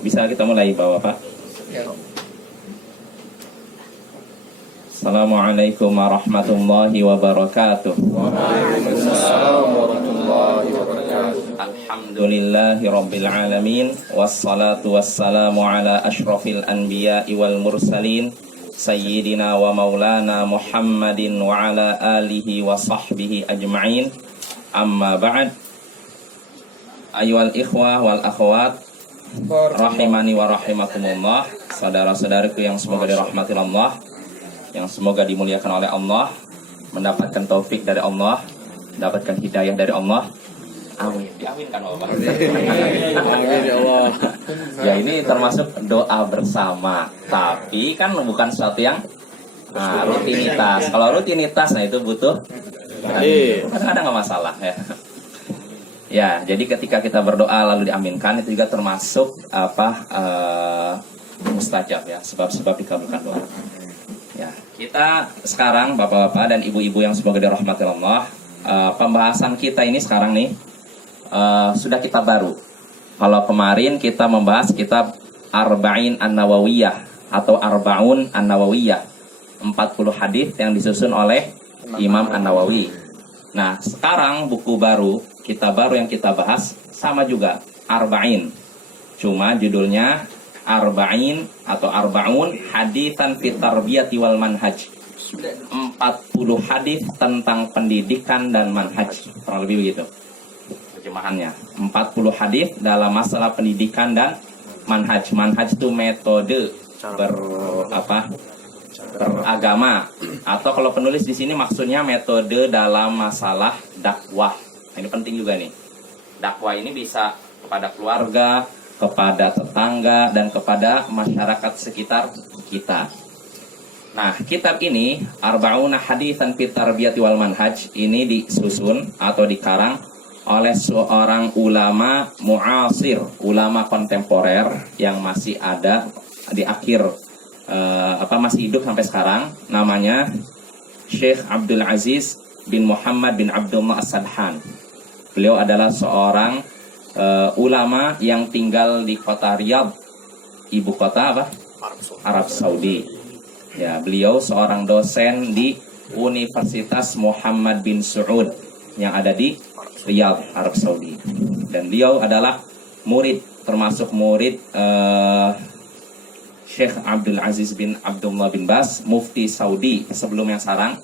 Bisa kita mulai Bapak? Ya. Assalamualaikum warahmatullahi wabarakatuh. Waalaikumsalam warahmatullahi wabarakatuh. Alhamdulillahi rabbil alamin. Wassalatu wassalamu ala ashrafil anbiya'i wal mursalin Sayyidina wa maulana Muhammadin wa ala alihi wa sahbihi ajma'in. Amma ba'd. Ayyuhal ikhwah wal akhwat, rahimani wa rahimakumullah. Saudara-saudariku yang semoga dirahmati Allah, yang semoga dimuliakan oleh Allah, mendapatkan taufik dari Allah, mendapatkan hidayah dari Allah. Amin. Diaminkan Allah. Amin ya Allah. Ya, ini termasuk doa bersama, tapi kan bukan sesuatu yang rutinitas. Kalau rutinitas, nah itu butuh. Kadang-kadang nggak masalah ya. Ya, jadi ketika kita berdoa lalu diaminkan, itu juga termasuk mustajab ya, sebab-sebab dikabulkan doa. Ya, kita sekarang bapak-bapak dan ibu-ibu yang semoga dirahmati Allah, pembahasan kita ini sekarang nih sudah kitab baru. Kalau kemarin kita membahas kitab Arba'in An-Nawawiyah atau Arba'un An-Nawawiyah, 40 hadis yang disusun oleh Imam An-Nawawi. Nah, sekarang buku baru, kitab baru yang kita bahas sama juga, Arba'in. Cuma judulnya Arba'in atau Arba'un Haditsan fit Tarbiyati wal Manhaj. 40 hadis tentang pendidikan dan manhaj. Kurang lebih begitu terjemahannya. 40 hadis dalam masalah pendidikan dan manhaj. Manhaj itu metode beragama, atau kalau penulis di sini maksudnya metode dalam masalah dakwah. Nah, ini penting juga nih. Dakwah ini bisa kepada keluarga, kepada tetangga, dan kepada masyarakat sekitar kita. Nah, kitab ini Arba'una Haditsan fit Tarbiyati wal Manhaj ini disusun atau dikarang oleh seorang ulama mu'asir, ulama kontemporer yang masih ada di akhir masih hidup sampai sekarang. Namanya Syekh Abdul Aziz bin Muhammad bin Abdullah As-Sadhan. Beliau adalah seorang ulama yang tinggal di kota Riyadh, ibu kota Arab Saudi. Ya, beliau seorang dosen di Universitas Muhammad bin Saud yang ada di Riyadh, Arab Saudi. Dan beliau adalah murid, termasuk murid Syekh Abdul Aziz bin Abdullah bin Baz, mufti Saudi sebelum yang sekarang,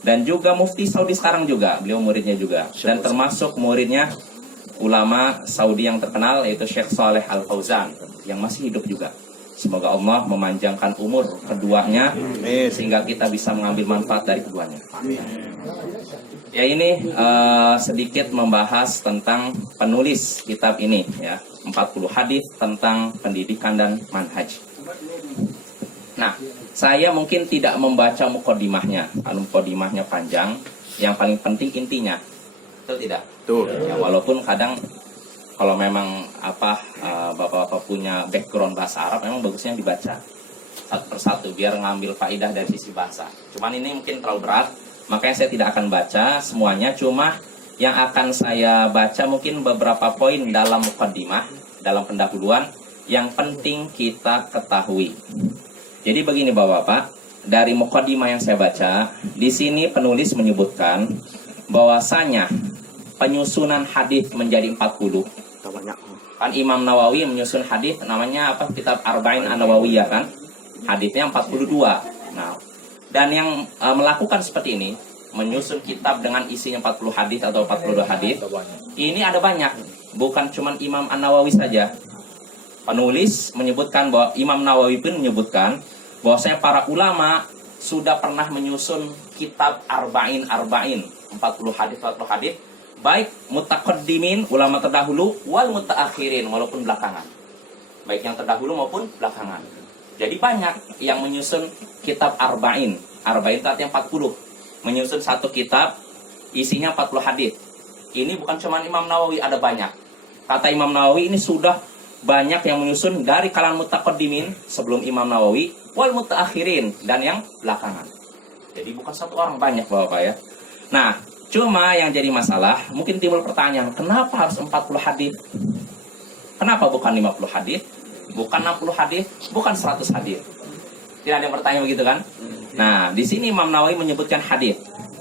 dan juga mufti Saudi sekarang juga, beliau muridnya juga. Dan termasuk muridnya ulama Saudi yang terkenal, yaitu Syekh Saleh Al-Fauzan yang masih hidup juga. Semoga Allah memanjangkan umur keduanya sehingga kita bisa mengambil manfaat dari keduanya. Ya, ini sedikit membahas tentang penulis kitab ini ya, 40 hadis tentang pendidikan dan manhaj. Nah, saya mungkin tidak membaca muqaddimahnya, muqaddimahnya panjang. Yang paling penting intinya. Betul tidak? Tuh. Ya, walaupun kadang kalau memang bapak-bapak punya background bahasa Arab, memang bagusnya dibaca satu persatu biar ngambil faidah dari sisi bahasa. Cuman ini mungkin terlalu berat, makanya saya tidak akan baca semuanya. Cuma yang akan saya baca mungkin beberapa poin dalam muqaddimah, dalam pendahuluan yang penting kita ketahui. Jadi begini bapak-bapak, dari muqaddimah yang saya baca, di sini penulis menyebutkan bahwasanya penyusunan hadis menjadi 40. Kan Imam Nawawi menyusun hadis namanya kitab Arba'in An-Nawawiyah kan? Hadisnya 42. Nah, dan yang melakukan seperti ini, menyusun kitab dengan isinya 40 hadis atau 42 hadis, ini ada banyak. Bukan cuma Imam An-Nawawi saja. Penulis menyebutkan bahwa Imam Nawawi pun menyebutkan bahwasanya para ulama sudah pernah menyusun kitab Arba'in 40 hadis, baik mutaqaddimin, ulama terdahulu, wal mutaakhirin, walaupun belakangan. Baik yang terdahulu maupun belakangan. Jadi banyak yang menyusun kitab Arba'in. Arba'in itu artinya 40. Menyusun satu kitab isinya 40 hadis. Ini bukan cuma Imam Nawawi, ada banyak. Kata Imam Nawawi ini sudah banyak yang menyusun dari kalangan mutaqaddimin sebelum Imam Nawawi, wal mutaakhirin, dan yang belakangan. Jadi bukan satu orang, banyak Bapak ya. Nah, cuma yang jadi masalah, mungkin timbul pertanyaan, kenapa harus 40 hadis? Kenapa bukan 50 hadis? bukan 60 hadis, bukan 100 hadis. Tidak ada yang bertanya begitu kan? Nah, di sini Imam Nawawi menyebutkan hadis.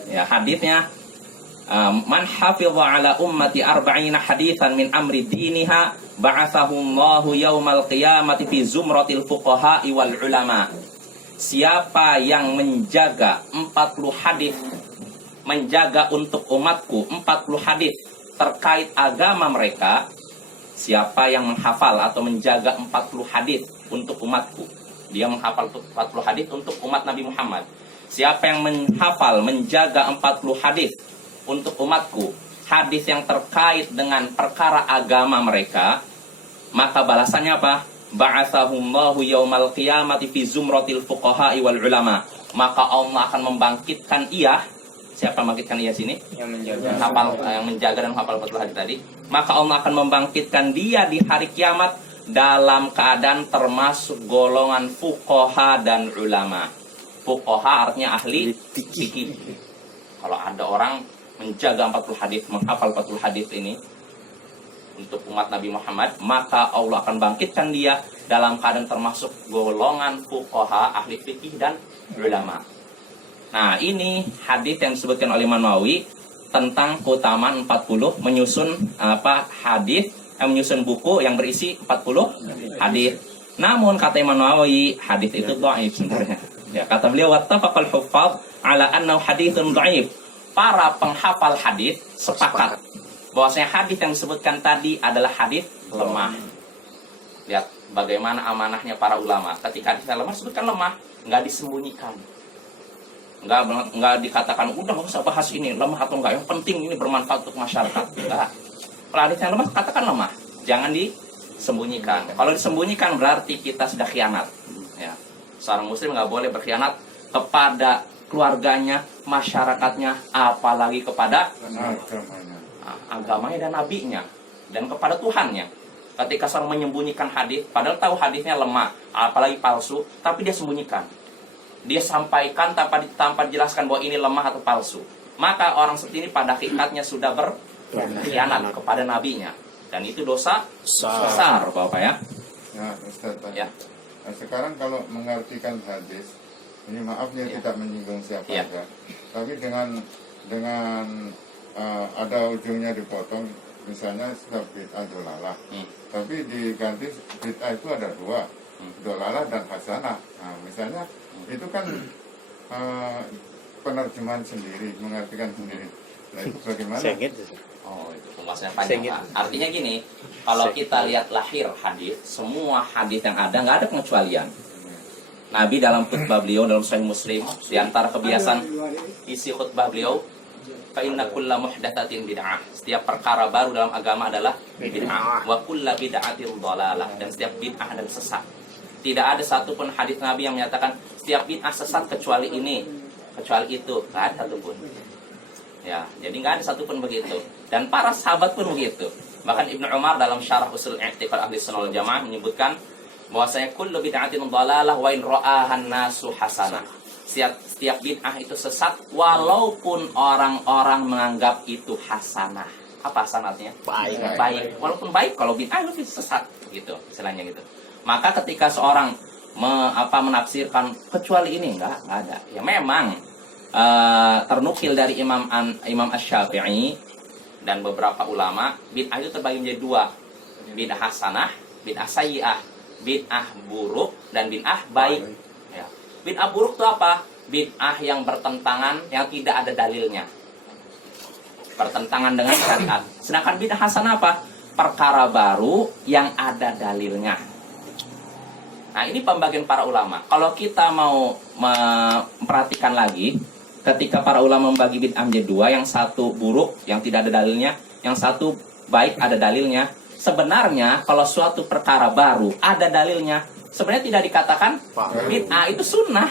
Ya, hadisnya man hafidha ala ummati arba'ina haditsan min amri diniha ba'athahu Allahu yaumal qiyamati fi zumratil fuqaha wal ulama. Siapa yang menjaga 40 hadis, menjaga untuk umatku 40 hadis terkait agama mereka, siapa yang menghafal atau menjaga 40 hadis untuk umatku, dia menghafal 40 hadis untuk umat Nabi Muhammad. Siapa yang menghafal, menjaga 40 hadis untuk umatku, hadis yang terkait dengan perkara agama mereka, maka balasannya apa? Ba'athahullahu yaumal qiyamati fi zumratil fuqaha wal ulama. Maka Allah akan membangkitkan ia. Siapa membangkitkan ia sini? Yang menjaga dan menghafal 40 hadis tadi. Maka Allah akan membangkitkan dia di hari kiamat dalam keadaan termasuk golongan fuqaha dan ulama. Fuqaha artinya ahli fikih. Kalau ada orang menjaga 40 hadis, menghafal 40 hadis ini untuk umat Nabi Muhammad, maka Allah akan bangkitkan dia dalam keadaan termasuk golongan fuqaha, ahli fikih dan ulama. Nah, ini hadis yang disebutkan oleh Imam Nawawi tentang keutamaan 40 menyusun hadis, menyusun buku yang berisi 40 hadis. Namun kata Imam Nawawi, hadis itu dhaif sebenarnya. Ya, kata beliau wattafaqal huffaz ala annahu haditsun dhaif. Para penghafal hadis sepakat bahwasanya hadis yang disebutkan tadi adalah hadis lemah. Lihat bagaimana amanahnya para ulama. Ketika hadisnya lemah, sebutkan lemah, nggak disembunyikan. Nggak dikatakan udah nggak usah bahas ini lemah atau enggak, yang penting ini bermanfaat untuk masyarakat. Enggak. Kalau hadisnya lemah, katakan lemah, jangan disembunyikan. Kalau disembunyikan berarti kita sudah khianat. Ya. Seorang muslim nggak boleh berkhianat kepada keluarganya, masyarakatnya, apalagi kepada agamanya dan nabinya, dan kepada Tuhannya. Ketika seorang menyembunyikan hadis, padahal tahu hadisnya lemah, apalagi palsu, tapi dia sembunyikan. Dia sampaikan tanpa dijelaskan bahwa ini lemah atau palsu. Maka orang seperti ini pada hakikatnya sudah berkhianat kepada nabinya. Dan itu dosa besar, Bapak ya. Ya, Ustaz. Ya. Nah, sekarang kalau mengartikan hadis, ini maafnya tidak menyinggung siapa saja, tapi dengan ada ujungnya dipotong, misalnya sudah bid'ah dolalah, tapi diganti bid'ah itu ada dua, dolalah dan hasanah. Nah, misalnya itu kan penerjemahan sendiri, mengartikan sendiri. Nah, itu bagaimana? Oh, itu pembahasannya panjang, Pak. Artinya gini, kalau kita lihat lahir hadis, semua hadis yang ada nggak ada pengecualian. Nabi dalam khutbah beliau dalam Sahih Muslim, di antara kebiasaan isi khutbah beliau, fa inna kulla muhdatsatin bid'ah. Setiap perkara baru dalam agama adalah bid'ah. Wa kulla bid'atin dhalalah, dan setiap bid'ah adalah sesat. Tidak ada satupun hadis Nabi yang menyatakan setiap bid'ah sesat kecuali ini, kecuali itu. Nggak ada satupun. Ya, jadi nggak ada satupun begitu. Dan para sahabat pun begitu. Bahkan Ibnu Umar dalam Syarah Ushul I'tiqad Ahli Sunnah wal Jamaah menyebutkan bahwasanya kullu bid'atin dhalalah wa in ra'ahan nasu hasanah. Setiap bid'ah itu sesat walaupun orang-orang menganggap itu hasanah. Apa hasanatnya? Baik. Walaupun baik, kalau bid'ah itu sesat gitu, istilahnya gitu. Maka ketika seorang menafsirkan kecuali ini enggak ada. Ya memang ternukil dari Imam Asy-Syafi'i dan beberapa ulama, bid'ah itu terbagi menjadi dua. Bid'ah hasanah, bid'ah sayyi'ah. Bid'ah buruk dan bid'ah baik. Ya. Bid'ah buruk itu apa? Bid'ah yang bertentangan, yang tidak ada dalilnya. Bertentangan dengan syariat. Sedangkan bid'ah hasanah apa? Perkara baru yang ada dalilnya. Nah, ini pembagian para ulama. Kalau kita mau memperhatikan lagi, ketika para ulama membagi bid'ah menjadi dua, yang satu buruk, yang tidak ada dalilnya, yang satu baik, ada dalilnya. Sebenarnya kalau suatu perkara baru ada dalilnya, sebenarnya tidak dikatakan bid'ah, itu sunnah.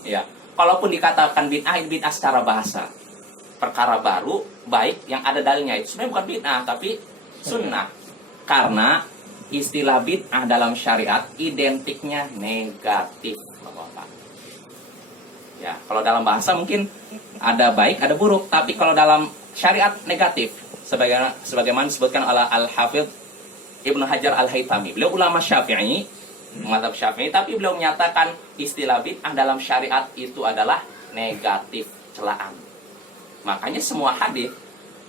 Ya, kalaupun dikatakan bid'ah, itu bid'ah secara bahasa. Perkara baru baik yang ada dalilnya itu sebenarnya bukan bid'ah tapi sunnah. Karena istilah bid'ah dalam syariat identiknya negatif, Bapak. Ya, kalau dalam bahasa mungkin ada baik, ada buruk, tapi kalau dalam syariat negatif. Sebagaimana disebutkan oleh Al-Hafidh Ibnu Hajar Al-Haytami. Beliau ulama Syafi'i, mazhab Syafi'i, tapi beliau menyatakan istilah bid'ah dalam syariat itu adalah negatif, celaan. Makanya semua hadis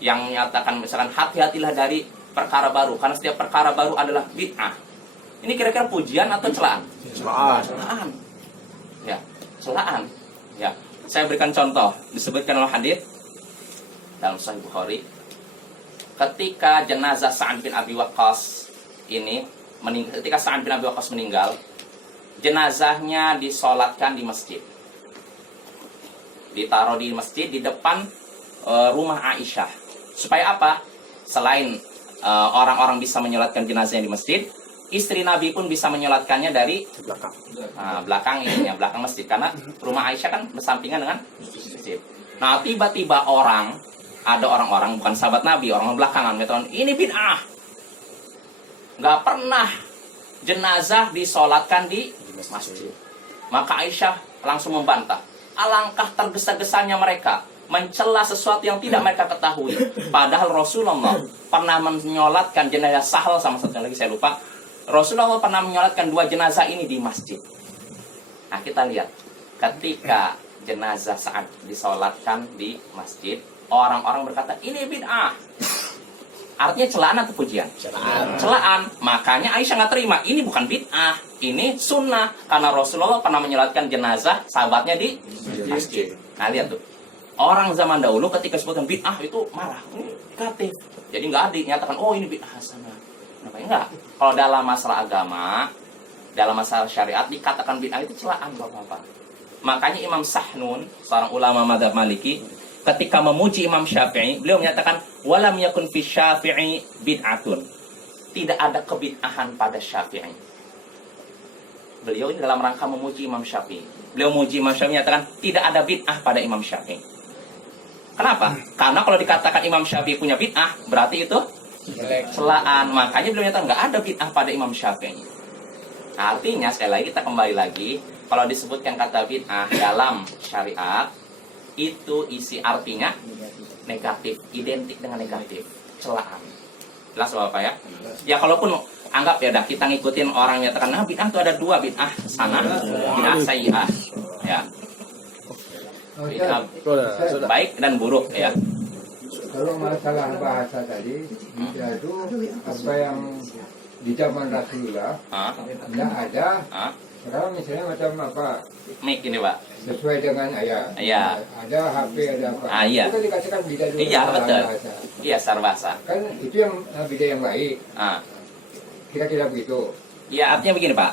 yang menyatakan misalkan hati-hatilah dari perkara baru, karena setiap perkara baru adalah bid'ah. Ini kira-kira pujian atau celaan? Celaan. Ya, celaan. Ya, saya berikan contoh. Disebutkan oleh hadis dalam Sahih Bukhari, ketika jenazah Sa'ad bin Abi Waqqas ini ketika Sa'ad bin Abi Waqqas meninggal, jenazahnya disolatkan di masjid. Ditaruh di masjid di depan rumah Aisyah. Supaya apa? Selain orang-orang bisa menyolatkan jenazahnya di masjid, istri Nabi pun bisa menyolatkannya dari belakang belakang masjid, karena rumah Aisyah kan bersampingan dengan masjid. Nah, tiba-tiba ada orang-orang bukan sahabat Nabi, orang belakangan mengatakan ini bid'ah. Nggak pernah jenazah disolatkan di masjid. Maka Aisyah langsung membantah. Alangkah tergesa-gesanya mereka mencela sesuatu yang tidak mereka ketahui. Padahal Rasulullah pernah menyolatkan jenazah Sahal sama satu lagi saya lupa. Rasulullah pernah menyolatkan 2 jenazah ini di masjid. Nah, kita lihat ketika jenazah saat disolatkan di masjid, orang-orang berkata ini bid'ah. Artinya celaan atau pujian? Celaan. Makanya Aisyah nggak terima. Ini bukan bid'ah, ini sunnah. Karena Rasulullah pernah menyolatkan jenazah sahabatnya di masjid. Nah, lihat tuh. Orang zaman dahulu ketika sebutkan bid'ah itu marah. Ini negatif. Jadi nggak ada nyatakan, oh ini bid'ah hasanah. Kenapa enggak? Kalau dalam masalah agama, dalam masalah syariat dikatakan bid'ah itu celaan, Bapak-bapak. Makanya Imam Sahnun, seorang ulama mazhab Maliki, ketika memuji Imam Syafi'i, beliau menyatakan walam yakun fi Syafi'i bid'atun. Tidak ada kebid'ahan pada Syafi'i. Beliau ini dalam rangka memuji Imam Syafi'i. Beliau memuji Imam Syafi'i menyatakan tidak ada bid'ah pada Imam Syafi'i. Kenapa? Karena kalau dikatakan Imam Syafi'i punya bid'ah, berarti itu celaan. Makanya beliau menyatakan nggak ada bid'ah pada Imam Syafi'i. Artinya sekali lagi kita kembali lagi, kalau disebutkan kata bid'ah dalam syariat, itu isi artinya negatif, identik dengan negatif, celaan. Jelas Bapak ya? Ya kalaupun anggap ya dah kita ngikutin orang yang menyatakan nah bid'ah itu ada 2, bid'ah hasanah, bid'ah sayyi'ah. Ya. Bid'ah baik dan buruk ya. Kalau masalah bahasa tadi, itu apa yang di zaman Rasulullah tidak ada. Sekarang misalnya macam apa? Mic ini Pak. Sesuai dengan ayat. Iya. Ada HP, ada apa. Iya. Itu kan dikatakan bida dulu. Iya betul. Bahasa. Iya secara bahasa. Kan itu yang bida yang baik. Kira-kira begitu. Ya artinya begini Pak,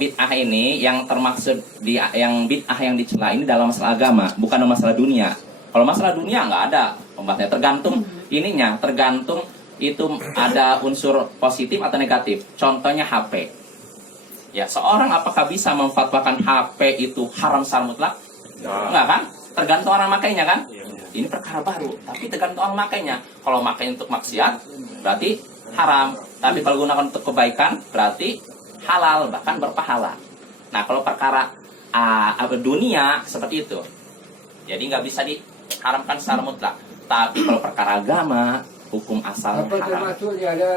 bid'ah ini yang termaksud yang bid'ah yang dicela ini dalam masalah agama, bukan dalam masalah dunia. Kalau masalah dunia nggak ada pembahasannya, tergantung ininya, tergantung itu ada unsur positif atau negatif. Contohnya HP. Ya, seorang apakah bisa memfatwakan HP itu haram secara mutlak? Enggak kan? Tergantung orang makainya kan? Ini perkara baru, tapi tergantung orang makainya. Kalau makainya untuk maksiat, berarti haram. Tapi kalau gunakan untuk kebaikan, berarti halal, bahkan berpahala. Nah, kalau perkara dunia seperti itu, jadi nggak bisa diharamkan secara mutlak. Tapi kalau perkara agama, hukum asalnya Apa haram. termasuk ada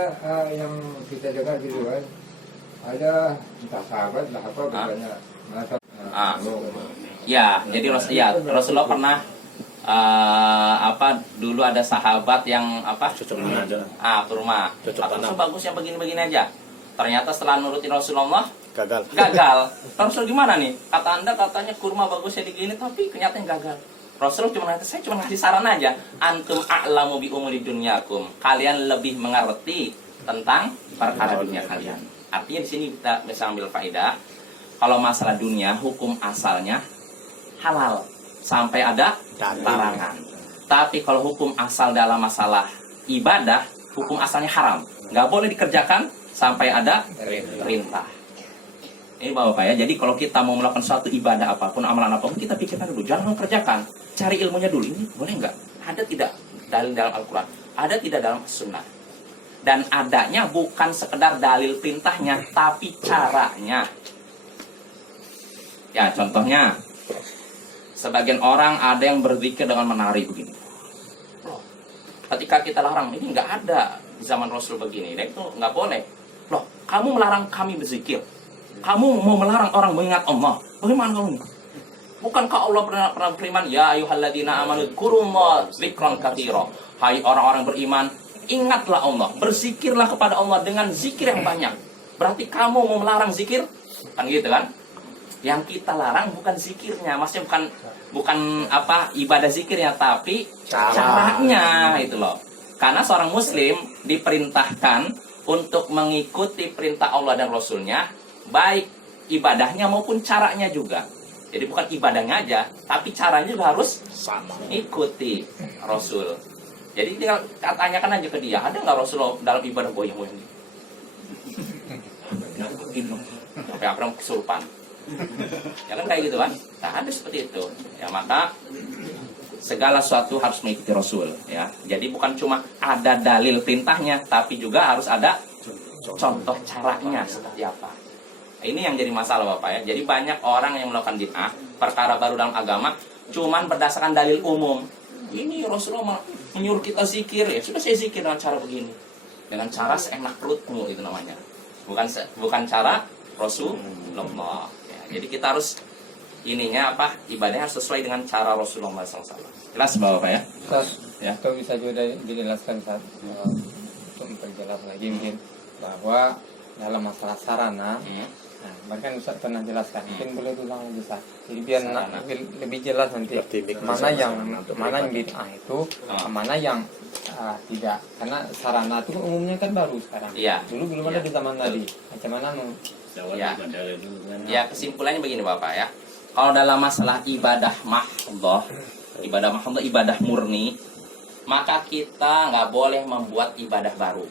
yang kita dengar gitu kan? Ada entah sahabat lah apa bukannya masa. Ya, jadi Rasulullah pernah dulu ada sahabat yang kurma. Aku bagus yang begini-begini aja. Ternyata setelah nurutin Rasulullah gagal. Rasul gimana nih? Kata Anda katanya kurma bagusnya begini, tapi kenyataannya gagal. Rasulullah saya cuma ngasih saran aja. Antum a'lamu bi umuri dunyakum. Kalian lebih mengerti tentang perkara dunia kalian. Artinya di sini kita bisa ambil faedah. Kalau masalah dunia, hukum asalnya halal sampai ada larangan. Tapi kalau hukum asal dalam masalah ibadah, hukum asalnya haram. Nggak boleh dikerjakan sampai ada perintah. Ini Bapak ya. Jadi kalau kita mau melakukan suatu ibadah apapun, amalan apapun, kita pikirkan dulu. Jangan kerjakan. Cari ilmunya dulu. Ini boleh nggak? Ada tidak dalil dalam Al-Quran? Ada tidak dalam Sunnah? Dan adanya bukan sekedar dalil perintahnya, tapi caranya. Ya, contohnya, sebagian orang ada yang berzikir dengan menari begini. Ketika kita larang, ini nggak ada di zaman Rasul begini, dan itu nggak boleh. kamu melarang kami berzikir. Kamu mau melarang orang mengingat Allah. Bagaimana kamu ini? Bukankah Allah pernah berfirman, ya ayyuhalladzina amanu dzkurullaha dzikran katsira. Hai orang-orang beriman, ingatlah Allah, berzikirlah kepada Allah dengan zikir yang banyak. Berarti kamu mau melarang zikir? Kan gitu kan? Yang kita larang bukan zikirnya, maksudnya bukan apa ibadah zikirnya, tapi caranya itu loh. Karena seorang muslim diperintahkan untuk mengikuti perintah Allah dan Rasulnya, baik ibadahnya maupun caranya juga. Jadi bukan ibadahnya aja, tapi caranya juga harus sama, ikuti Rasul. Jadi tinggal tanyakan aja ke dia, ada nggak Rasulullah dalam ibadah goyang-goyang gitu? Sampai akhirnya kesurupan. Ya kan kayak gitu kan? Nah, ada seperti itu. Ya maka segala sesuatu harus mengikuti Rasul. Ya, jadi bukan cuma ada dalil perintahnya, tapi juga harus ada contoh caranya seperti apa. Ini yang jadi masalah Bapak ya. Jadi banyak orang yang melakukan bid'ah, perkara baru dalam agama, cuman berdasarkan dalil umum. Ini Rasulullah menyuruh kita zikir, ya sudah saya zikir dengan cara begini, dengan cara seenak perutmu itu namanya. Bukan cara Rasulullah. Ya, jadi kita harus ininya apa? Ibadahnya harus sesuai dengan cara Rasulullah SAW. Jelas Bapak ya? Ya. Atau bisa juga dijelaskan saat untuk memperjelas lagi mungkin bahwa dalam masalah sarana, nah, bahkan Ustaz pernah jelaskan, mungkin boleh ulang lagi Ustaz. Jadi biar lebih jelas nanti mana yang bid'ah itu, mana yang tidak. Karena sarana itu umumnya kan baru sekarang. Iya. Dulu belum ada di zaman Nabi. Macam mana Ya kesimpulannya begini Bapak ya. Kalau dalam masalah ibadah mahdhah, ibadah murni, maka kita nggak boleh membuat ibadah baru.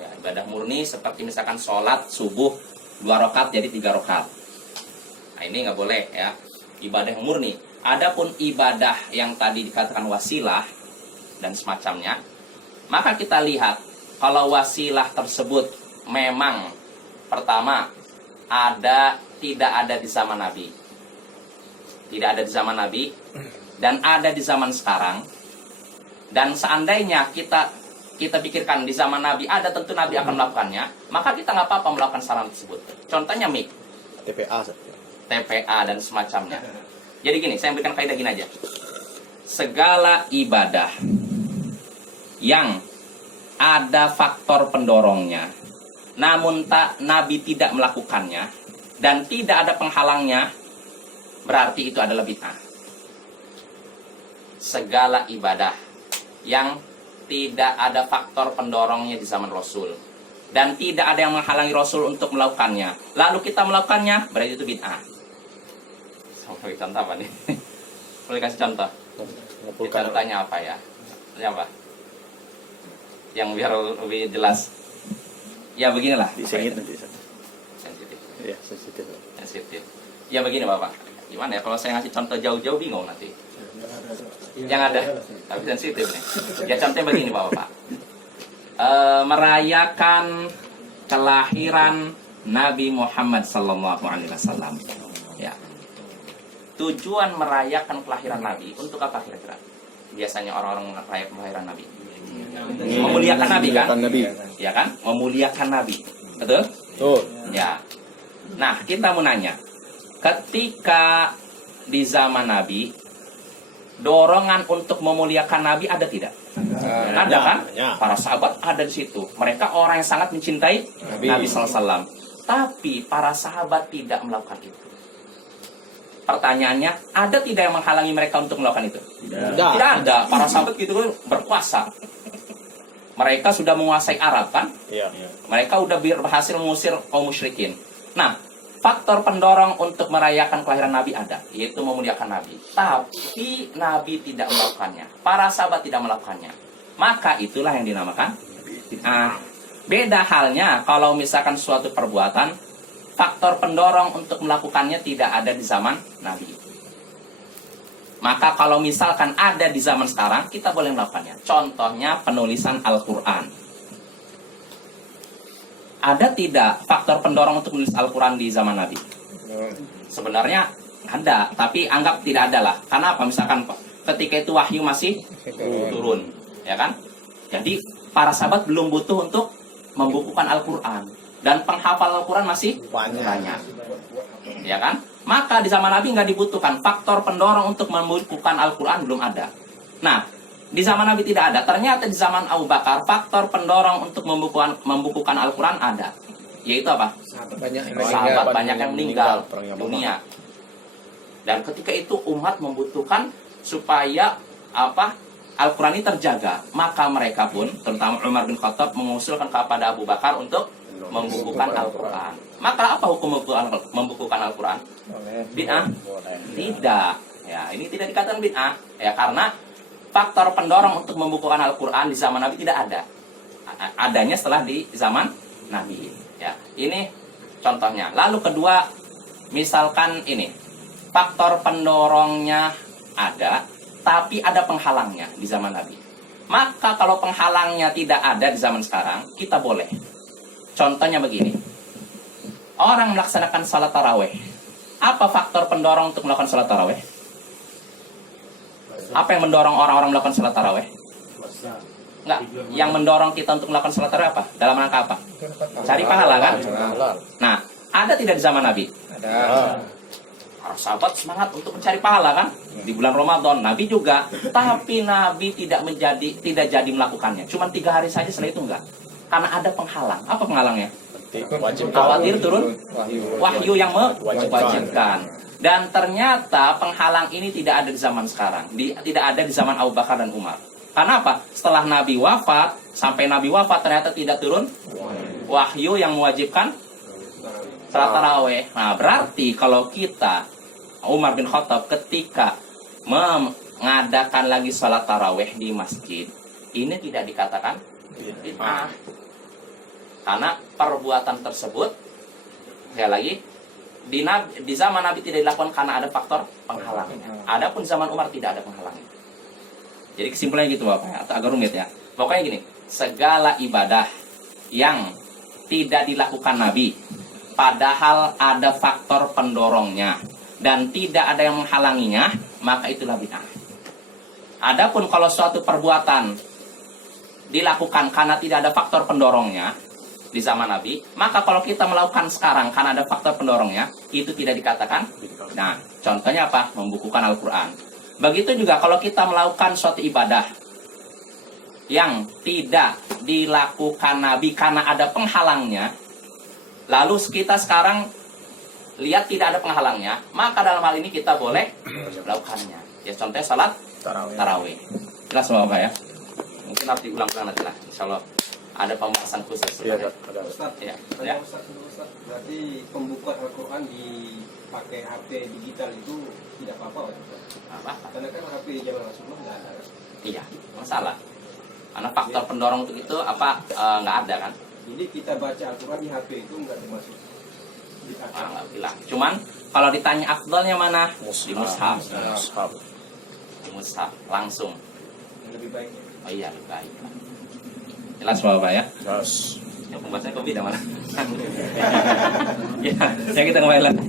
Ya, ibadah murni seperti misalkan sholat subuh 2 rakaat jadi 3 rakaat. Nah ini nggak boleh ya. Ibadah yang murni. Adapun ibadah yang tadi dikatakan wasilah dan semacamnya, maka kita lihat kalau wasilah tersebut memang pertama tidak ada di zaman Nabi. Tidak ada di zaman Nabi dan ada di zaman sekarang. Dan seandainya kita pikirkan di zaman Nabi ada, tentu Nabi akan melakukannya, maka kita nggak apa-apa melakukan saran tersebut. Contohnya mic, TPA dan semacamnya. Jadi gini, saya berikan kaidah gini aja. Segala ibadah yang ada faktor pendorongnya, namun Nabi tidak melakukannya dan tidak ada penghalangnya, berarti itu adalah bid'ah. Segala ibadah yang tidak ada faktor pendorongnya di zaman Rasul dan tidak ada yang menghalangi Rasul untuk melakukannya, lalu kita melakukannya, berarti itu bid'ah. Boleh contoh apa nih? Boleh kasih contoh? Contohnya apa ya? Ini apa? Yang biar lebih jelas. Ya beginilah. Sensitif. Ya, sensitif. Ya begini Bapak. Gimana ya kalau saya ngasih contoh jauh-jauh bingung nanti. Yang ada, tapi sensitif nih. Ya contohnya begini Bapak. Merayakan kelahiran Nabi Muhammad SAW. Ya. Tujuan merayakan kelahiran Nabi untuk apa kira-kira? Biasanya orang-orang merayakan kelahiran Nabi. Memuliakan Nabi kan? Ya kan? Memuliakan Nabi. Betul? Betul. Ya. Nah, kita mau nanya. Ketika di zaman Nabi, dorongan untuk memuliakan Nabi ada tidak? Ada kan? Para sahabat ada di situ. Mereka orang yang sangat mencintai Nabi SAW. Tapi para sahabat tidak melakukan itu. Pertanyaannya, ada tidak yang menghalangi mereka untuk melakukan itu? Tidak ada. Para sahabat gitu berkuasa. Mereka sudah menguasai Arab kan? Iya. Mereka sudah berhasil mengusir kaum musyrikin. Nah, faktor pendorong untuk merayakan kelahiran Nabi ada, yaitu memuliakan Nabi. Tapi Nabi tidak melakukannya. Para sahabat tidak melakukannya. Maka itulah yang dinamakan bid'ah. Beda halnya kalau misalkan suatu perbuatan, faktor pendorong untuk melakukannya tidak ada di zaman Nabi. Maka kalau misalkan ada di zaman sekarang, kita boleh melakukannya. Contohnya penulisan Al-Quran. Ada tidak faktor pendorong untuk menulis Al-Quran di zaman Nabi? Sebenarnya ada, tapi anggap tidak ada lah. Karena apa? Misalkan ketika itu wahyu masih turun, ya kan? Jadi para sahabat belum butuh untuk membukukan Al-Quran. dan penghafal Al-Quran masih banyak. Ya kan? Maka di zaman Nabi nggak dibutuhkan faktor pendorong untuk membukukan Al-Quran, belum ada. Nah, di zaman Nabi tidak ada. Ternyata di zaman Abu Bakar faktor pendorong untuk membukukan Al-Quran ada. Yaitu apa? Sahabat banyak yang meninggal dunia. Dan ketika itu umat membutuhkan supaya apa? Al-Quran ini terjaga. Maka mereka pun, terutama Umar bin Khattab, mengusulkan kepada Abu Bakar untuk membukukan Al-Quran. Maka apa hukum membukukan Al-Quran? Bid'ah? Tidak. Ya, ini tidak dikatakan bid'ah. Ya, karena faktor pendorong untuk membukukan Al-Quran di zaman Nabi tidak ada. Adanya setelah di zaman Nabi. Ya, ini contohnya. Lalu kedua, misalkan ini, faktor pendorongnya ada, tapi ada penghalangnya di zaman Nabi. Maka kalau penghalangnya tidak ada di zaman sekarang, kita boleh. Contohnya begini, orang melaksanakan salat taraweh. Apa faktor pendorong untuk melakukan salat taraweh? Apa yang mendorong orang-orang melakukan salat taraweh? Enggak, yang mendorong kita untuk melakukan salat taraweh apa? Dalam rangka apa? Cari pahala kan? Nah, ada tidak di zaman Nabi? Ada. Para sahabat semangat untuk mencari pahala kan? Di bulan Ramadan, Nabi juga. Tapi Nabi tidak jadi melakukannya. Cuma 3 hari saja, setelah itu enggak. Karena ada penghalang. Apa penghalangnya? Khawatir turun wahyu yang mewajibkan. Dan ternyata penghalang ini tidak ada di zaman sekarang. Tidak ada di zaman Abu Bakar dan Umar. Karena apa? Setelah Nabi wafat, sampai Nabi wafat ternyata tidak turun wahyu yang mewajibkan salat taraweh. Nah, berarti kalau kita, Umar bin Khattab ketika mengadakan lagi salat taraweh di masjid, ini tidak dikatakan bid'ah. Karena perbuatan tersebut, sekali lagi, di zaman Nabi tidak dilakukan karena ada faktor penghalangnya. Adapun zaman Umar tidak ada penghalangnya. Jadi kesimpulannya gitu Bapak, atau agak rumit ya. Pokoknya gini, segala ibadah yang tidak dilakukan Nabi, padahal ada faktor pendorongnya dan tidak ada yang menghalanginya, maka itulah bid'ah. Adapun kalau suatu perbuatan dilakukan karena tidak ada faktor pendorongnya di zaman Nabi, maka kalau kita melakukan sekarang karena ada faktor pendorongnya, itu tidak dikatakan. Nah, contohnya apa? Membukukan Al-Quran. Begitu juga kalau kita melakukan suatu ibadah yang tidak dilakukan Nabi karena ada penghalangnya, lalu kita sekarang lihat tidak ada penghalangnya, maka dalam hal ini kita boleh melakukannya. Ya, contohnya salat tarawih. Jelas Bapak ya? Mungkin harus diulang-ulang nanti lah, insya Allah ada pembahasan khusus. Iya, ada. Ustaz, Ya. ya. Ustaz, berarti pembukaan Al-Quran dipakai HP digital itu tidak apa-apa, Ustaz? Apa? Karena kan HP zaman Rasulullah nggak ada. Iya, masalah. Karena faktor pendorong untuk itu nggak ada kan? Jadi kita baca Al-Quran di HP itu nggak termasuk. Orang nggak bilang. Cuman kalau ditanya afdalnya mana? Di mushaf. Di mushaf langsung. Lebih baiknya. Oh iya, lebih baik. Jelas Bapak ya? Jelas. Ya, pembahasannya kopi dah mana? Ya kita kembali lagi.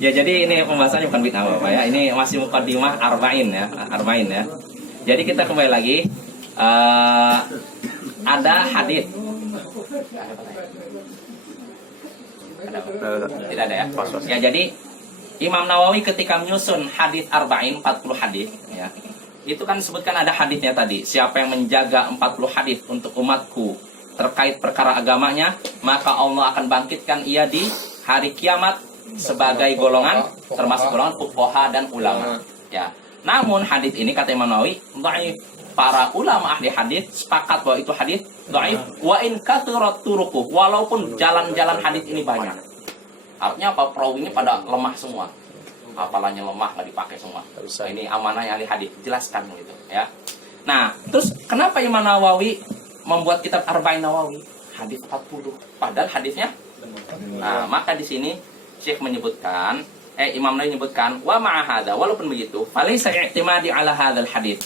Ya jadi ini pembahasannya bukan bid'ah Bapak ya. Ini masih muqaddimah arba'in ya. Jadi kita kembali lagi. Ada hadis. Tidak ada ya? Ya jadi Imam Nawawi ketika menyusun hadis arba'in 40 hadis ya. Itu kan disebutkan ada hadisnya tadi. Siapa yang menjaga 40 hadis untuk umatku terkait perkara agamanya, maka Allah akan bangkitkan ia di hari kiamat sebagai golongan, termasuk golongan fuqaha dan ulama. Ya. Namun hadis ini kata Imam Nawawi dhaif. Para ulama ahli hadis sepakat bahwa itu hadis dhaif. Wa in kathurat turuquh, walaupun jalan-jalan hadis ini banyak. Artinya apa? Perawi ini pada lemah semua. Hafalannya lemah, nggak dipakai semua. Ini amanahnya ahli hadis, jelaskan gitu ya. Nah, terus kenapa Imam Nawawi membuat kitab Arba'in Nawawi hadis 40 padahal hadisnya? Nah, maka di sini Syekh menyebutkan, Imam Nawawi menyebutkan wa ma'ahada, walaupun begitu, falaysa i'timadi ala hadzal hadis.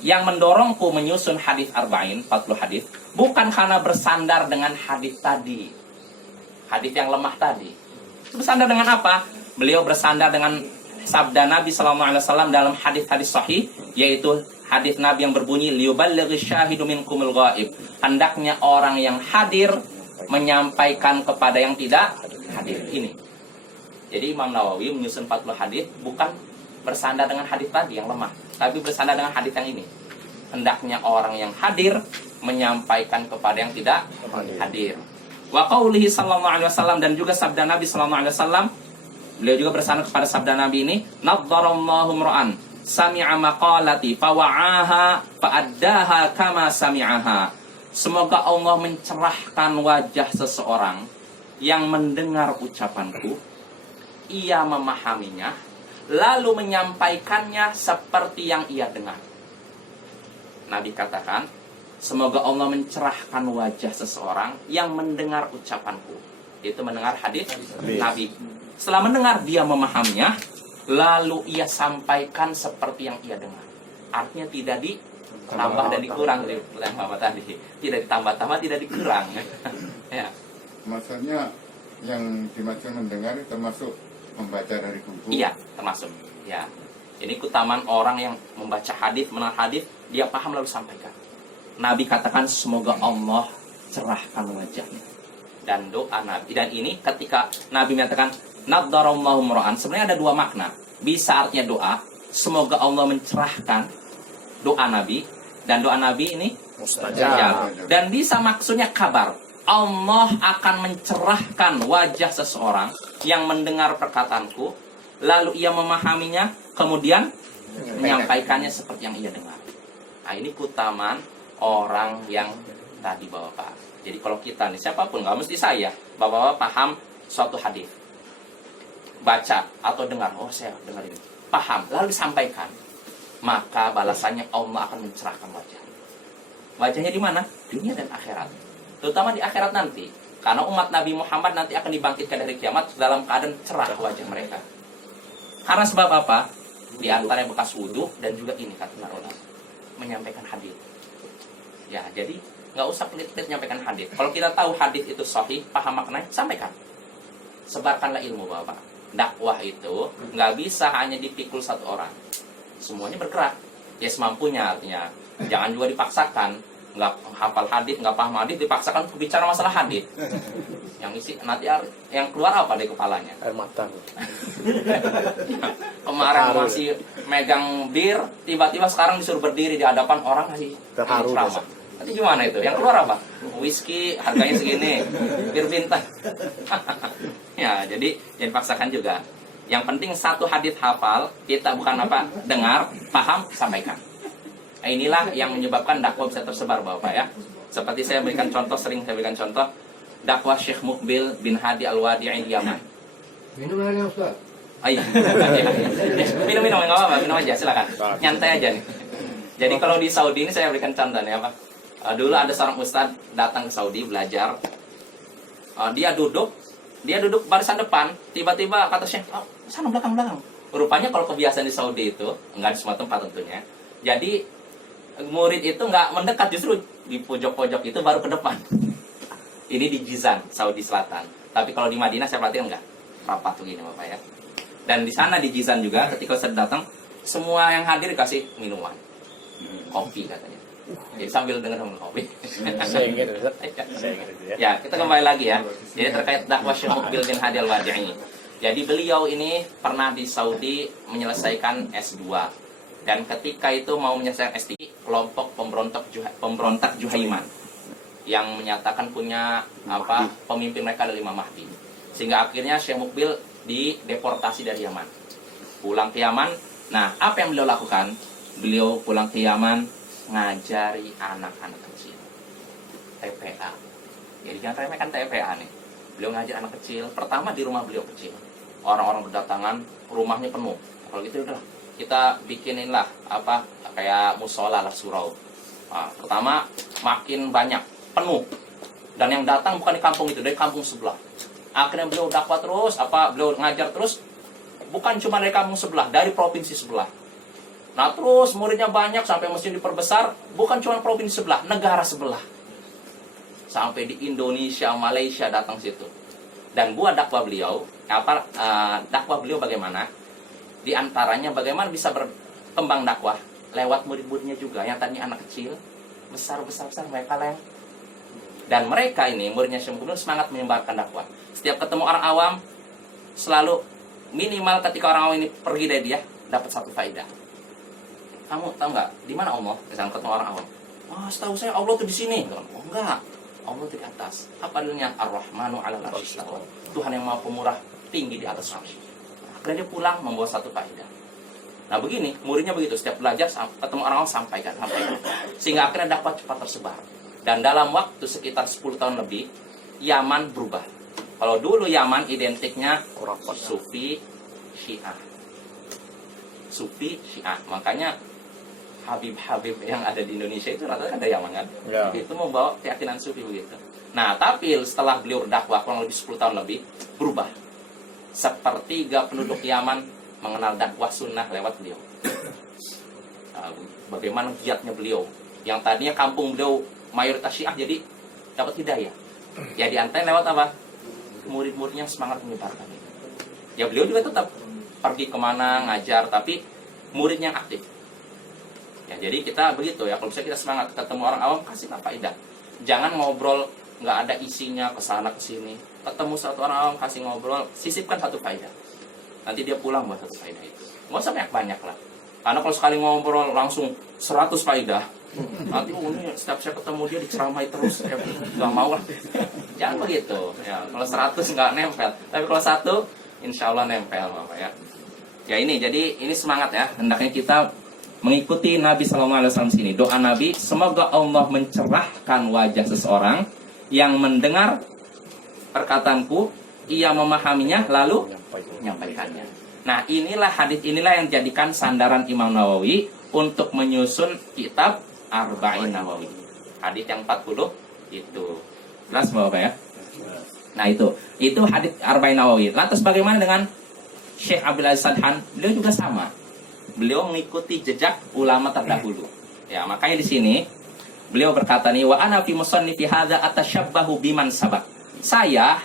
Yang mendorongku menyusun hadis Arba'in 40 hadis bukan karena bersandar dengan hadis tadi. Hadis yang lemah tadi. Bersandar dengan apa? Beliau bersandar dengan sabda Nabi SAW dalam hadis-hadis sahih, yaitu hadis Nabi yang berbunyi liyuballighi syahidu minkumul ghaib. Hendaknya orang yang hadir menyampaikan kepada yang tidak hadir. Ini. Jadi Imam Nawawi menyusun 40 hadis bukan bersandar dengan hadis tadi yang lemah, tapi bersandar dengan hadis yang ini. Hendaknya orang yang hadir menyampaikan kepada yang tidak hadir. Wa qaulihi sallallahu alaihi wasallam, dan juga sabda Nabi sallallahu alaihi wasallam, beliau juga bersandar kepada sabda Nabi ini, nadzarallahu mra'an sami'a maqalati fawa'aha fa'addaha kama sami'aha. Semoga Allah mencerahkan wajah seseorang yang mendengar ucapanku, ia memahaminya, lalu menyampaikannya seperti yang ia dengar. Nabi katakan, semoga Allah mencerahkan wajah seseorang yang mendengar ucapanku. Itu mendengar hadis Nabi. Setelah mendengar, dia memahaminya, lalu ia sampaikan seperti yang ia dengar. Artinya tidak ditambah dan dikurang dari Bapak tadi. Tidak ditambah-tambah, tidak dikurang. Ya. Maksudnya yang dimaksud mendengar itu termasuk membaca dari buku. Iya, termasuk. Ya. Ini keutamaan orang yang membaca hadis, mendengar hadis, dia paham lalu sampaikan. Nabi katakan semoga Allah cerahkan wajahnya. Dan doa Nabi. Dan ini ketika Nabi menyatakan naddarallahu mra'an, sebenarnya ada dua makna. Bisa artinya doa, semoga Allah mencerahkan, doa Nabi, dan doa Nabi ini mustajab. Dan bisa maksudnya kabar, Allah akan mencerahkan wajah seseorang yang mendengar perkataanku, lalu ia memahaminya, kemudian menyampaikannya seperti yang ia dengar. Nah, ini keutamaan orang yang tadi Bapak. Jadi kalau kita nih, siapapun, nggak mesti saya, Bapak paham suatu hadis, baca atau dengar, oh saya dengar ini, paham, lalu disampaikan, maka balasannya Allah akan mencerahkan wajahnya. Wajahnya di mana? Dunia dan akhirat. Terutama di akhirat nanti, karena umat Nabi Muhammad nanti akan dibangkitkan dari kiamat dalam keadaan cerah wajah mereka. Karena sebab apa? Di antara yang bekas wudhu dan juga ini kata ulama, menyampaikan hadis. Ya, jadi nggak usah pelit-pelit menyampaikan hadis. Kalau kita tahu hadis itu sahih, paham maknanya, sampaikan. Sebarkanlah ilmu Bapak. Dakwah itu nggak bisa hanya dipikul satu orang. Semuanya bergerak. Ya semampunya artinya. Jangan juga dipaksakan. Nggak hafal hadis, nggak paham hadis, dipaksakan bicara masalah hadis. Yang isi nanti yang keluar apa dari kepalanya? Air mata. Kemarin masih megang bir, tiba-tiba sekarang disuruh berdiri di hadapan orang lagi Terharu ceramah. Nanti gimana itu? Yang keluar apa? Whisky harganya segini, bir bintang. Ya, jadi jangan paksakan juga. Yang penting satu hadis hafal, kita bukan apa, dengar, paham, sampaikan. Nah, inilah yang menyebabkan dakwah bisa tersebar Bapak ya. Seperti saya berikan contoh, sering saya berikan contoh, dakwah Syekh Muqbil bin Hadi Al-Wadi'i di Yaman. Minum aja Ustaz. Ayo, minum nggak apa-apa, minum aja silakan, nyantai aja nih. Jadi kalau di Saudi ini saya berikan contoh nih apa? Dulu ada seorang ustadz datang ke Saudi belajar. Dia duduk barisan depan, tiba-tiba kata Syekh, oh, sana belakang. Rupanya kalau kebiasaan di Saudi itu, enggak di semua tempat tentunya. Jadi murid itu nggak mendekat, justru di pojok-pojok itu baru ke depan. Ini di Jizan, Saudi Selatan. Tapi kalau di Madinah saya perhatikan enggak, rapat begini Bapak ya. Dan di sana di Jizan juga ketika saya datang, semua yang hadir dikasih minuman, kopi katanya. Jadi sambil dengar kopi. Saya ingin ya. Ya, kita kembali lagi ya. Jadi terkait dakwah Syekh Muqbil bin Hadi Al-Wadi'i. Jadi beliau ini pernah di Saudi menyelesaikan S2. Dan ketika itu mau menyelesaikan S3, kelompok pemberontak Juhaiman yang menyatakan punya apa pemimpin mereka adalah Imam Mahdi. Sehingga akhirnya Syekh Muqbil dideportasi dari Yaman. Pulang ke Yaman. Nah, apa yang beliau lakukan? Beliau pulang ke Yaman ngajari anak-anak kecil TPA. Jadi jangan remehkan TPA nih. Beliau ngajar anak kecil. Pertama di rumah beliau kecil. Orang-orang berdatangan, rumahnya penuh. Kalau gitu udah kita bikinin lah apa kayak musola lah surau. Nah, pertama makin banyak, penuh. Dan yang datang bukan di kampung itu, dari kampung sebelah. Akhirnya beliau dakwah terus, beliau ngajar terus, bukan cuma dari kampung sebelah, dari provinsi sebelah. Nah terus muridnya banyak sampai mesti diperbesar, bukan cuma provinsi sebelah, negara sebelah. Sampai di Indonesia, Malaysia datang situ. Dan buat dakwah beliau, dakwah beliau bagaimana? Di antaranya bagaimana bisa berkembang dakwah lewat murid-muridnya juga, yang tadinya anak kecil, besar mereka lah yang Dan mereka ini, muridnya Syekh Mukbil semangat menyebarkan dakwah. Setiap ketemu orang awam, selalu minimal ketika orang awam ini pergi dari dia, dapat satu faedah. Kamu tahu nggak, di mana Allah? Misalnya ketemu orang awam. Wah, setahu saya Allah tuh di sini. Oh enggak, Allah di atas. Apa dalilnya? Ar-Rahmanu 'alal 'arsy istawa. Tuhan yang Maha Pemurah tinggi di atas arsy. Akhirnya dia pulang membawa satu faedah. Nah begini, muridnya begitu, setiap belajar ketemu orang sampaikan. Sehingga akhirnya dapat cepat tersebar. Dan dalam waktu sekitar 10 tahun lebih, Yaman berubah. Kalau dulu Yaman identiknya Sufi Syiah. Sufi Syiah. Makanya Habib-habib yang ada di Indonesia itu rata-rata ada Yaman kan? Ya. Itu membawa keyakinan Sufi begitu. Nah, tapi setelah beliau berdakwah kurang lebih 10 tahun lebih, berubah. Sepertiga penduduk Yaman mengenal dakwah sunnah lewat beliau. Bagaimana giatnya beliau. Yang tadinya kampung beliau mayoritas Syiah jadi dapat hidayah. Ya diantaranya lewat apa? Murid-muridnya semangat menyebarkan itu. Ya beliau juga tetap pergi kemana ngajar, tapi muridnya aktif. Ya jadi kita begitu ya. Kalau misalnya kita semangat ketemu orang awam, kasih faedah. Jangan ngobrol nggak ada isinya kesana kesini. Ketemu satu orang awam kasih ngobrol, sisipkan satu faedah. Nanti dia pulang buat satu faedah itu. Nggak usah banyak lah. Karena kalau sekali ngobrol langsung 100 faedah, nanti ini setiap saya ketemu dia diceramai terus, ya nggak mau lah. Jangan begitu. Ya, kalau 100 nggak nempel, tapi kalau 1 insya Allah nempel, Bapak ya. Ya ini, jadi ini semangat ya. Hendaknya kita mengikuti Nabi SAW sini. Doa Nabi, semoga Allah mencerahkan wajah seseorang yang mendengar perkataanku, ia memahaminya lalu menyampaikannya. Nah inilah hadis inilah yang dijadikan sandaran Imam Nawawi untuk menyusun kitab Arba'in Nawawi. Hadis yang 40 itu. Jelas Bapak ya? Nah itu hadis Arba'in Nawawi. Lantas bagaimana dengan Syekh Abdul Aziz Sadhan? Beliau juga sama. Beliau mengikuti jejak ulama terdahulu. Ya, makanya di sini beliau berkata nih, wa ana fi musannifi hadza atashabbahu biman sabaq. Saya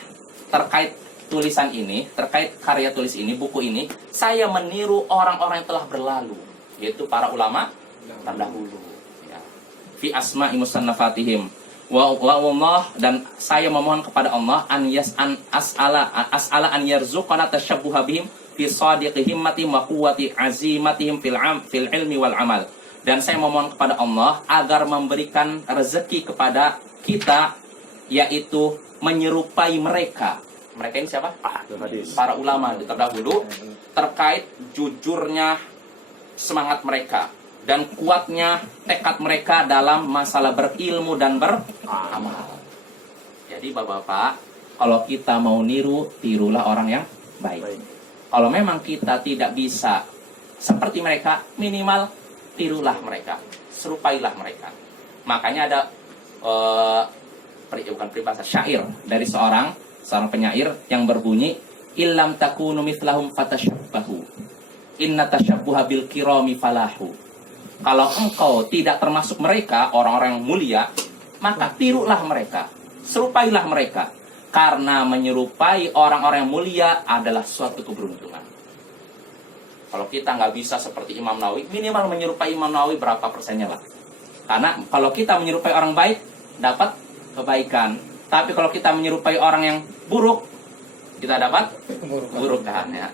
terkait tulisan ini, terkait karya tulis ini, buku ini, saya meniru orang-orang yang telah berlalu, yaitu para ulama terdahulu. Ya. Fi asma'i musannafatihim. Wa Allah, dan saya memohon kepada Allah an as'ala an yarzuqana tashabbuha bihim fi sadiqi himmatihim wa quwwati azimatihim fil ilmi wal amal. Dan saya memohon kepada Allah agar memberikan rezeki kepada kita, yaitu menyerupai mereka. Mereka ini siapa? Para ulama terdahulu, terkait jujurnya semangat mereka dan kuatnya tekad mereka dalam masalah berilmu dan beramal. Jadi Bapak-bapak, kalau kita mau niru, tirulah orang yang baik. Kalau memang kita tidak bisa seperti mereka, minimal tirulah mereka, serupailah mereka. Makanya ada bukan peribahasa, syair dari seorang penyair yang berbunyi, illam takunu mithlahum fatashabbahu inna tashabbuha bil kirami falahu. Kalau engkau tidak termasuk mereka, orang-orang yang mulia, maka tirulah mereka, serupailah mereka, karena menyerupai orang-orang yang mulia adalah suatu keberuntungan. Kalau kita nggak bisa seperti Imam Nawawi, minimal menyerupai Imam Nawawi berapa persennya lah. Karena kalau kita menyerupai orang baik, dapat kebaikan. Tapi kalau kita menyerupai orang yang buruk, kita dapat keburukan ya.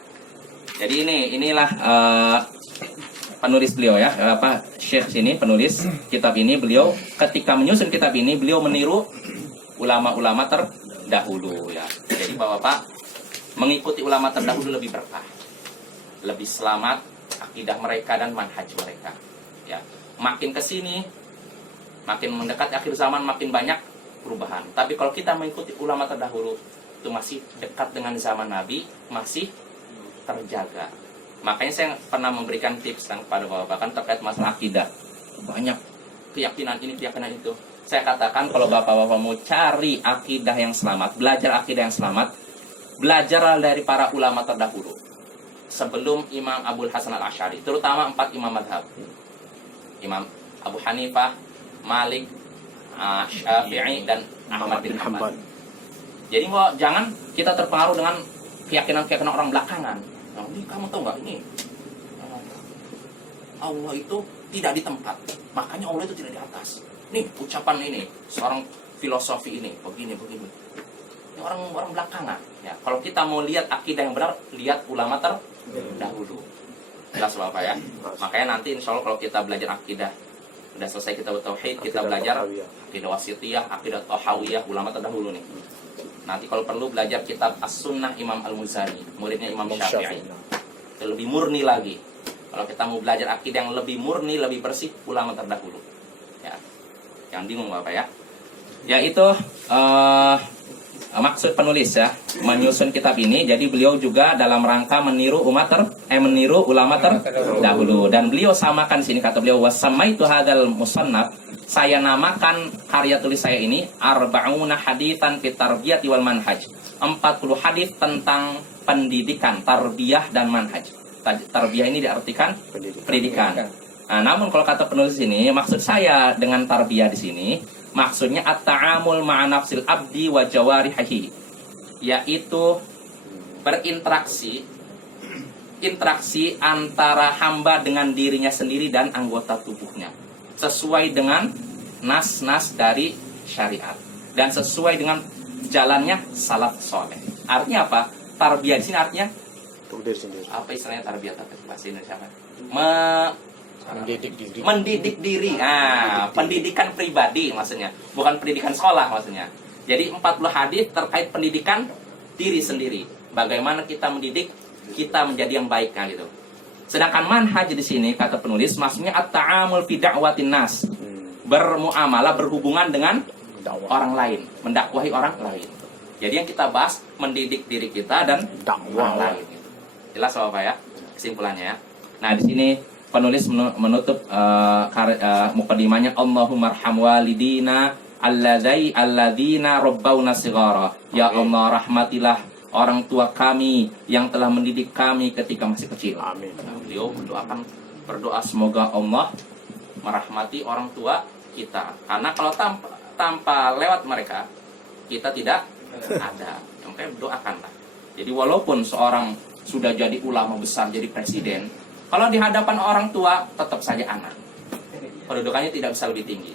Jadi inilah penulis beliau ya, Syekh sini penulis kitab ini, beliau ketika menyusun kitab ini beliau meniru ulama-ulama terdahulu ya. Jadi Bapak mengikuti ulama terdahulu lebih berkah, lebih selamat akidah mereka dan manhaj mereka. Ya, makin kesini, makin mendekati akhir zaman, makin banyak perubahan. Tapi kalau kita mengikuti ulama terdahulu, itu masih dekat dengan zaman Nabi, masih terjaga. Makanya saya pernah memberikan tips kepada Bapak kan terkait masalah akidah. Banyak keyakinan ini, keyakinan itu. Saya katakan kalau Bapak-bapak mau cari akidah yang selamat, belajar akidah yang selamat, belajarlah dari para ulama terdahulu. Sebelum Imam Abu Hasan al-Asy'ari, terutama 4 imam madhab. Imam Abu Hanifah, Malik, Syafi'i, dan Ahmad bin Hanbal. Jadi jangan kita terpengaruh dengan keyakinan-keyakinan orang belakangan. Nah, ini kamu tahu nggak ini? Allah itu tidak di tempat, makanya Allah itu tidak di atas. Nih ucapan ini seorang filosofi ini begini. Ini orang belakangan. Ya, kalau kita mau lihat akidah yang benar, lihat ulama terdahulu. Jelas Bapak ya. Makanya nanti insya Allah kalau kita belajar akidah, udah selesai kita tauhid, kita belajar akidah wasitiyah, akidah tahawiyah, ulama terdahulu nih. Nanti kalau perlu belajar kitab As-Sunnah Imam Al-Muzani, muridnya Imam Syafi'i. Itu lebih murni lagi. Kalau kita mau belajar akidah yang lebih murni, lebih bersih, ulama terdahulu. Ya. Jangan bingung Bapak ya. Ya itu maksud penulis ya, menyusun kitab ini. Jadi beliau juga dalam rangka meniru meniru ulama terdahulu. Dan beliau samakan sini, kata beliau, wasamaitu hadzal musannaf, saya namakan karya tulis saya ini arba'una haditsan fit tarbiyati wal manhaj. 40 hadis tentang pendidikan, tarbiyah dan manhaj. Tarbiyah ini diartikan pendidikan. Nah, namun kalau kata penulis ini, maksud saya dengan tarbiyah di sini maksudnya at-ta'amul ma'a nafsil abdi wa jawarihi, yaitu berinteraksi antara hamba dengan dirinya sendiri dan anggota tubuhnya sesuai dengan nas-nas dari syariat dan sesuai dengan jalannya salaf soleh. Artinya apa? Tarbiyah di sini artinya apa istilahnya tarbiyah tapi bahasa Indonesia apa? Mendidik diri. Pendidikan pribadi maksudnya, bukan pendidikan sekolah maksudnya. Jadi 40 hadis terkait pendidikan diri sendiri. Bagaimana kita mendidik kita menjadi yang baik gitu. Sedangkan manhaj di sini kata penulis maksudnya at-ta'amul fi da'watin nas. Bermuamalah, berhubungan dengan orang lain, mendakwahi orang lain. Jadi yang kita bahas mendidik diri kita dan orang lain. Jelas Bapak ya kesimpulannya ya. Nah, di sini penulis menutup mukadimahnya, Allahumma arham walidina alladzina rabbawna shighara. Ya Allah, rahmatilah orang tua kami yang telah mendidik kami ketika masih kecil. Amin. Nah, beliau berdoa semoga Allah merahmati orang tua kita. Karena kalau tanpa lewat mereka kita tidak ada. Makanya doakanlah. Jadi walaupun seorang sudah jadi ulama besar, jadi presiden, kalau di hadapan orang tua tetap saja anak. Kedudukannya tidak bisa lebih tinggi.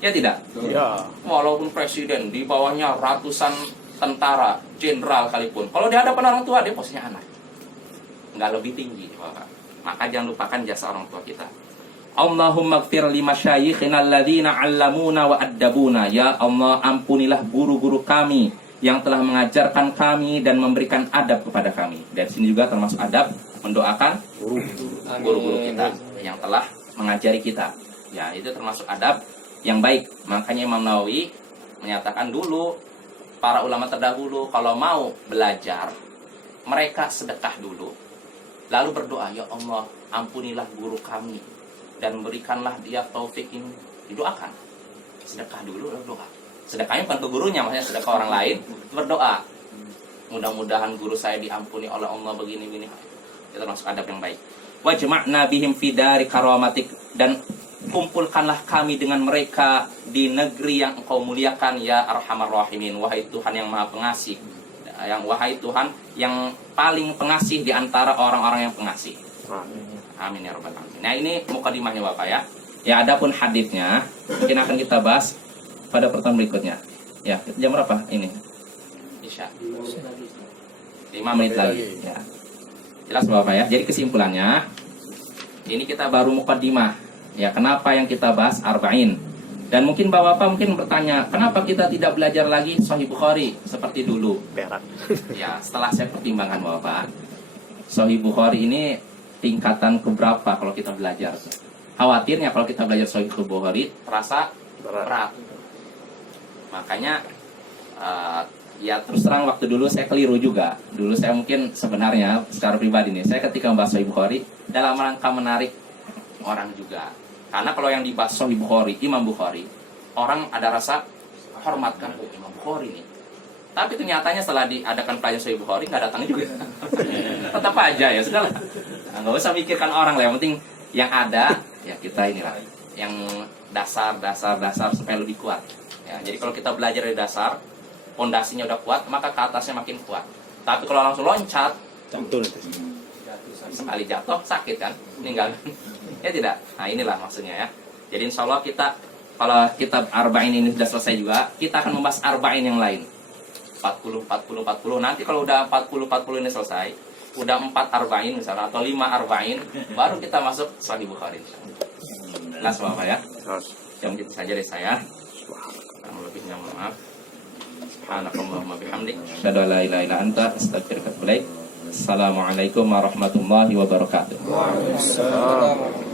Ya tidak? Ya. Walaupun presiden, di bawahnya ratusan tentara, jenderal sekalipun, kalau di hadapan orang tua dia posisinya anak. Nggak lebih tinggi, Bapak. Maka jangan lupakan jasa orang tua kita. Allahumma gfir li masyayikhina alladzina 'allamuna wa addabuna. Ya Allah, ampunilah guru-guru kami yang telah mengajarkan kami dan memberikan adab kepada kami. Dari sini juga termasuk adab mendoakan guru-guru kita yang telah mengajari kita. Ya, itu termasuk adab yang baik. Makanya Imam Nawawi menyatakan dulu para ulama terdahulu kalau mau belajar, mereka sedekah dulu, lalu berdoa, ya Allah, ampunilah guru kami dan berikanlah dia taufik ini. Didoakan. Sedekah dulu lalu doa. Sedekahnya bukan ke gurunya, maksudnya sedekah orang lain, berdoa. Mudah-mudahan guru saya diampuni oleh Allah begini-begini. Itu termasuk adab yang baik. Wa jama'na bihim fi dari karamatik, dan kumpulkanlah kami dengan mereka di negeri yang Engkau muliakan ya Arhamar Rahimin. Wahai Tuhan yang Maha Pengasih. Wahai Tuhan yang paling pengasih di antara orang-orang yang pengasih. Amin ya rabbal alamin. Nah, ini mukadimahnya Bapak ya. Ya, adapun hadisnya mungkin akan kita bahas pada pertemuan berikutnya. Ya, jam berapa ini? Isya. 5 menit lagi. Ya. Jelas Bapak ya. Jadi kesimpulannya, ini kita baru mukadimah. Ya, kenapa yang kita bahas arba'in? Dan mungkin Bapak mungkin bertanya, kenapa kita tidak belajar lagi Sahih Bukhari seperti dulu? Ya, setelah saya pertimbangkan Bapak, Sahih Bukhari ini tingkatan keberapa kalau kita belajar? Khawatirnya kalau kita belajar Sahih Bukhari terasa berat. Makanya ya terus terang waktu dulu saya keliru juga. Dulu saya mungkin sebenarnya secara pribadi nih, saya ketika membahas Sahih Bukhari dalam rangka menarik orang juga. Karena kalau yang dibahas Sahih Bukhari, Imam Bukhari, orang ada rasa hormat kan, oh Imam Bukhari nih. Tapi ternyatanya setelah diadakan pelajaran Sahih Bukhari nggak datang juga. Tetap aja ya sudahlah. Nggak usah mikirkan orang lah. Yang penting yang ada ya kita inilah, yang dasar supaya lebih kuat. Ya, jadi kalau kita belajar dari dasar, pondasinya udah kuat, maka ke atasnya makin kuat. Tapi kalau langsung loncat, sekali jatuh sakit kan, meninggal. Ya tidak. Nah inilah maksudnya ya. Jadi insya Allah kita kalau kitab Arba'in ini sudah selesai juga, kita akan membahas Arba'in yang lain. 40, 40, 40. Nanti kalau udah 40, 40 ini selesai, udah 4 Arba'in misalnya, atau 5 Arba'in, baru kita masuk Sahih Bukhari. Nah, Bapak ya. Yang gitu saja dari saya. Kurang lebihnya maaf. Subhanakallahumma bihamdik, asyhadu an la ilaha illa anta, astaghfiruka wa atubu ilaik. Assalamualaikum warahmatullahi wabarakatuh. Waalaikumsalam.